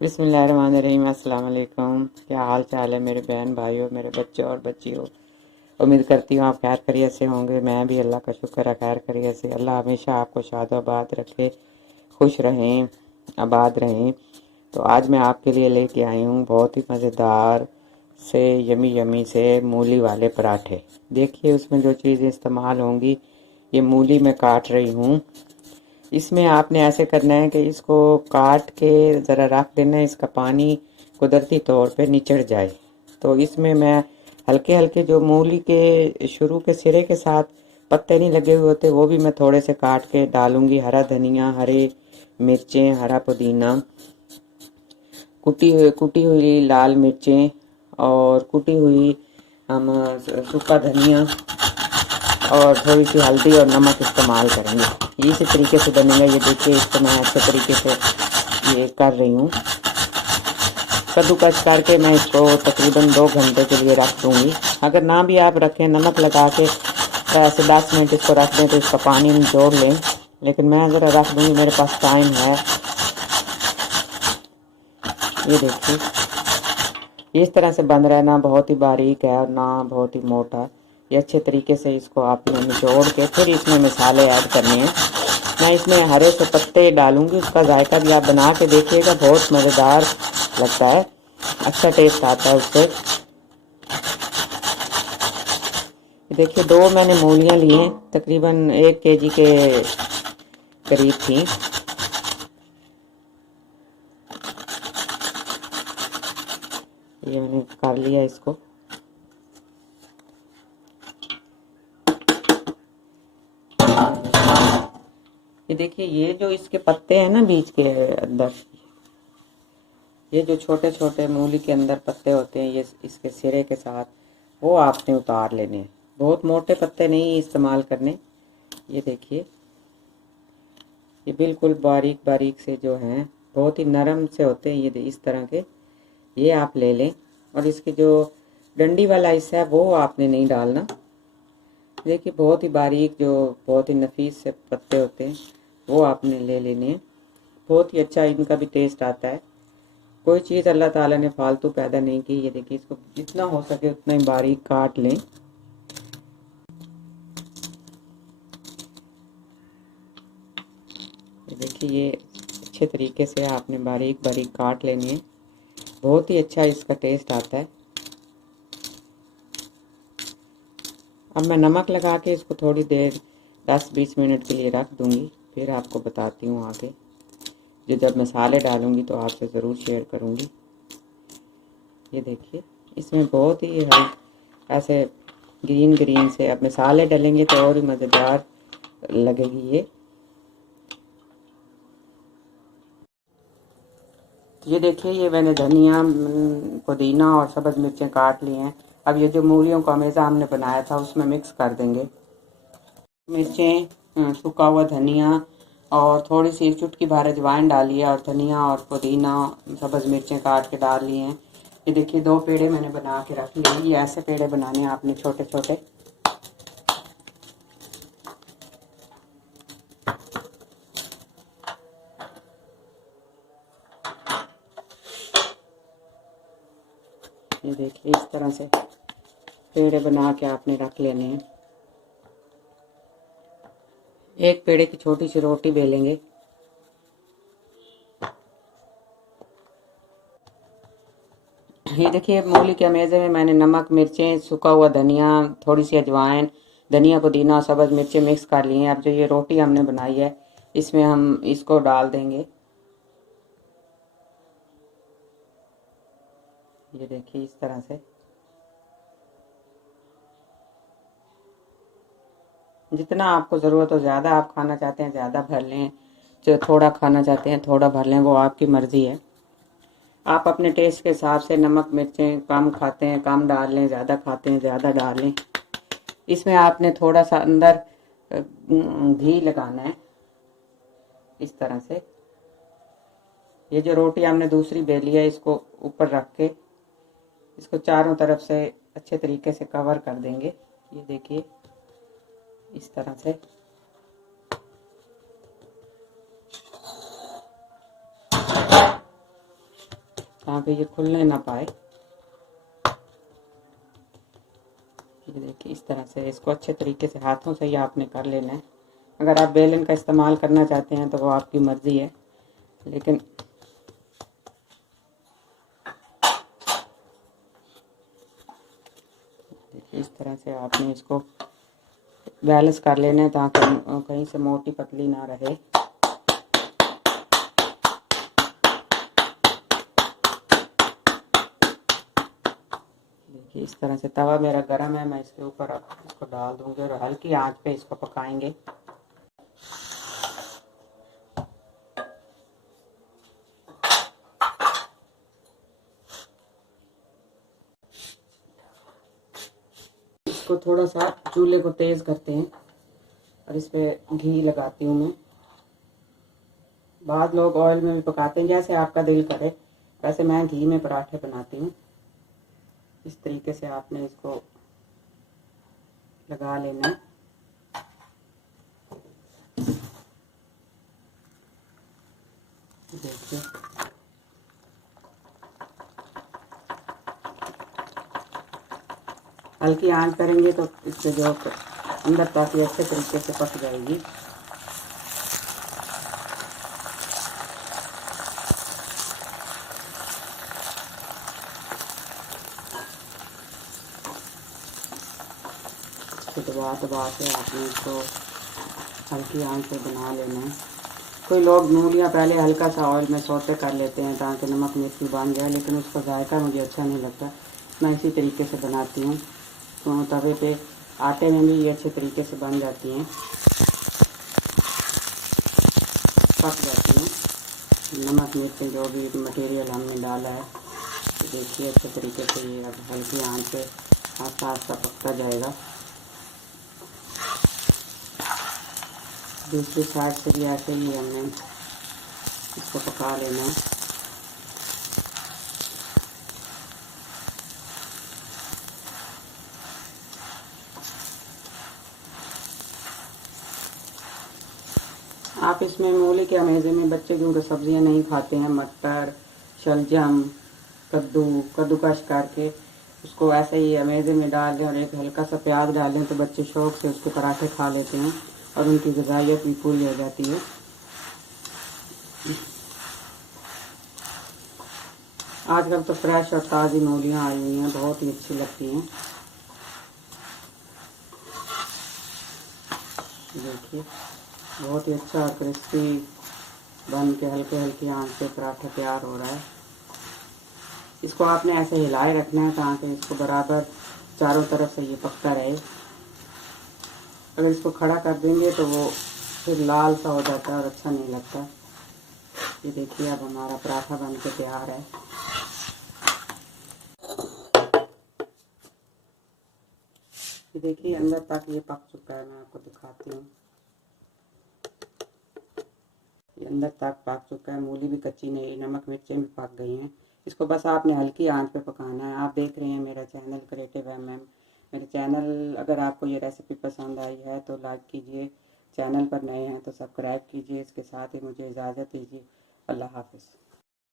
बिस्मिल्लाहिर्रहमानिर्रहीम। अस्सलाम वालेकुम। क्या हाल चाल है मेरे बहन भाइयों, मेरे बच्चे और बच्चियों। उम्मीद करती हूँ आप खैर खैरियत से होंगे। मैं भी अल्लाह का शुक्र है खैर खैरियत से। अल्लाह हमेशा आपको शादाबाद रखे, खुश रहें, आबाद रहें। तो आज मैं आपके लिए लेके आई हूँ बहुत ही मज़ेदार से यमी यमी से मूली वाले पराठे। देखिए उसमें जो चीज़ें इस्तेमाल होंगी, ये मूली मैं काट रही हूँ। इसमें आपने ऐसे करना है कि इसको काट के ज़रा रख देना है, इसका पानी कुदरती तौर पे निचड़ जाए। तो इसमें मैं हल्के हल्के जो मूली के शुरू के सिरे के साथ पत्ते नहीं लगे हुए होते, वो भी मैं थोड़े से काट के डालूंगी। हरा धनिया, हरे मिर्चें, हरा पुदीना, कुटी हुई लाल मिर्चें और कुटी हुई हम सूखा धनिया और थोड़ी सी हल्दी और नमक इस्तेमाल करेंगे। इसी तरीके से बनेगा। ये देखिए इसको मैं अच्छे तरीके से ये कर रही हूँ। कद्दूकस करके मैं इसको तकरीबन 2 घंटे के लिए रख दूँगी। अगर ना भी आप रखें, नमक लगा के ऐसे 10 मिनट इसको रख दें तो इसका पानी निचोड़ लें, लेकिन मैं ज़रा रख दूँगी, मेरे पास टाइम है। ये देखिए इस तरह से बन रहा है, ना बहुत ही बारीक है और ना बहुत ही मोटा। ये अच्छे तरीके से इसको आपने निचोड़ के फिर इसमें मसाले ऐड करने हैं। मैं इसमें हरे से पत्ते डालूंगी, उसका जायका भी आप बना के देखिएगा, बहुत मज़ेदार लगता है, अच्छा टेस्ट आता है उससे। देखिए 2 मैंने मूलियाँ ली हैं, तकरीबन 1 केजी के करीब थी। ये मैंने कर लिया इसको। ये देखिए ये जो इसके पत्ते हैं ना बीच के अंदर, ये जो छोटे छोटे मूली के अंदर पत्ते होते हैं, ये इसके सिरे के साथ वो आपने उतार लेने हैं। बहुत मोटे पत्ते नहीं इस्तेमाल करने। ये देखिए ये बिल्कुल बारीक बारीक से जो हैं, बहुत ही नरम से होते हैं ये इस तरह के, ये आप ले लें। और इसकी जो डंडी वाला हिस्सा है वो आपने नहीं डालना। देखिए बहुत ही बारीक जो बहुत ही नफीस से पत्ते होते हैं वो आपने ले लेने हैं। बहुत ही अच्छा इनका भी टेस्ट आता है। कोई चीज़ अल्लाह ताला ने फालतू पैदा नहीं की। ये देखिए इसको जितना हो सके उतना ही बारीक काट लें। ये देखिए ये अच्छे तरीके से आपने बारीक बारीक काट लेने हैं। बहुत ही अच्छा इसका टेस्ट आता है। अब मैं नमक लगा के इसको थोड़ी देर 10-20 मिनट के लिए रख दूंगी, फिर आपको बताती हूँ आगे। जो जब मसाले डालूंगी तो आपसे ज़रूर शेयर करूँगी। ये देखिए इसमें बहुत ही ऐसे ग्रीन ग्रीन से अब मसाले डालेंगे तो और ही मज़ेदार लगेगी ये देखिए ये मैंने धनिया, पुदीना और सब्ज़ मिर्चें काट ली हैं। अब ये जो मूलियों का मेज़ा हमने बनाया था उसमें मिक्स कर देंगे। मिर्चें, सूखा हुआ धनिया और थोड़ी सी चुटकी भर अजवाइन डाली है और धनिया और पुदीना, सब्ज़ मिर्चें काट के डाल ली हैं। ये देखिए 2 पेड़े मैंने बना के रख लिए। ये ऐसे पेड़े बनाने हैं आपने छोटे छोटे। ये देखिए इस तरह से पेड़े बना के आपने रख लेने हैं। एक पेड़े की छोटी सी रोटी बेलेंगे। ये देखिए मूली के मेज़े में मैंने नमक, मिर्चें, सूखा हुआ धनिया, थोड़ी सी अजवाइन, धनिया पुदीना, सब्ज़ मिर्चें मिक्स कर ली हैं। अब जो ये रोटी हमने बनाई है इसमें हम इसको डाल देंगे। ये देखिए इस तरह से जितना आपको ज़रूरत हो, ज़्यादा आप खाना चाहते हैं ज़्यादा भर लें, जो थोड़ा खाना चाहते हैं थोड़ा भर लें, वो आपकी मर्ज़ी है। आप अपने टेस्ट के हिसाब से नमक मिर्चें कम खाते हैं कम डाल लें, ज़्यादा खाते हैं ज़्यादा डाल लें। इसमें आपने थोड़ा सा अंदर घी लगाना है इस तरह से। ये जो रोटी हमने दूसरी बेली है इसको ऊपर रख के इसको चारों तरफ से अच्छे तरीके से कवर कर देंगे। ये देखिए इस तरह से। ताकि ये खुलने ना पाए। ये देखिए इस तरह से इसको अच्छे तरीके से हाथों से ही आपने कर लेना है। अगर आप बेलन का इस्तेमाल करना चाहते हैं तो वो आपकी मर्ज़ी है, लेकिन देखिए इस तरह से आपने इसको बैलेंस कर लेना है ताकि कहीं से मोटी पतली ना रहे। देखिए इस तरह से तवा मेरा गरम है, मैं इसके ऊपर अब इसको डाल दूंगी और हल्की आंच पे इसको पकाएंगे। इसको थोड़ा सा चूल्हे को तेज़ करते हैं और इस पर घी लगाती हूँ मैं। बाद लोग ऑयल में भी पकाते हैं, जैसे आपका दिल करे। वैसे मैं घी में पराठे बनाती हूँ। इस तरीके से आपने इसको लगा लेना है। देखिए हल्की आंच करेंगे तो इससे जो अंदर काफ़ी अच्छे तरीके से पक जाएगी। दबा दबा के आपने इसको हल्की आंच पे बना लेना है। कोई लोग मूलियाँ पहले हल्का सा ऑयल में सौते कर लेते हैं ताकि नमक मिर्च भी बन जाए, लेकिन उसका जायका मुझे अच्छा नहीं लगता। मैं इसी तरीके से बनाती हूँ, तो तवे पे आटे में भी ये अच्छे तरीके से बन जाती हैं, पक जाती हैं। नमक मिर्च जो भी मटेरियल हमने डाला है, तो देखिए अच्छे तरीके से ये अब हल्की आंच पे आस्ता आस्ता पकता जाएगा। दूसरी साइड से भी ऐसे ही हमने इसको पका लेना है। आप इसमें मूली के अमेज़े में बच्चे जो सब्जियां नहीं खाते हैं, मटर, शलजम, कद्दूकश करके उसको ऐसे ही अमेज़े में डाल दें और एक हल्का सा प्याज डालें तो बच्चे शौक से उसके पराठे खा लेते हैं और उनकी ग़िज़ाइयत भी पूरी हो जाती है। आजकल तो फ्रेश और ताज़ी मूलियाँ आई हुई हैं, बहुत ही अच्छी लगती हैं। देखिए बहुत ही अच्छा और क्रिस्पी बन के हल्के हल्की आंच पे पराठा तैयार हो रहा है। इसको आपने ऐसे हिलाए रखना है ताकि इसको बराबर चारों तरफ से ये पकता रहे। अगर इसको खड़ा कर देंगे तो वो फिर लाल सा हो जाता है और अच्छा नहीं लगता। ये देखिए अब हमारा पराठा बन के तैयार है। ये देखिए अंदर तक ये पक चुका है, मैं आपको दिखाती हूँ। ये अंदर तक पक चुका है, मूली भी कच्ची नहीं, नमक मिर्चें भी पक गई हैं। इसको बस आपने हल्की आंच पे पकाना है। आप देख रहे हैं मेरा चैनल क्रिएटिव MM। मेरे चैनल अगर आपको ये रेसिपी पसंद आई है तो लाइक कीजिए, चैनल पर नए हैं तो सब्सक्राइब कीजिए। इसके साथ ही मुझे इजाज़त दीजिए। अल्लाह हाफ़िज़।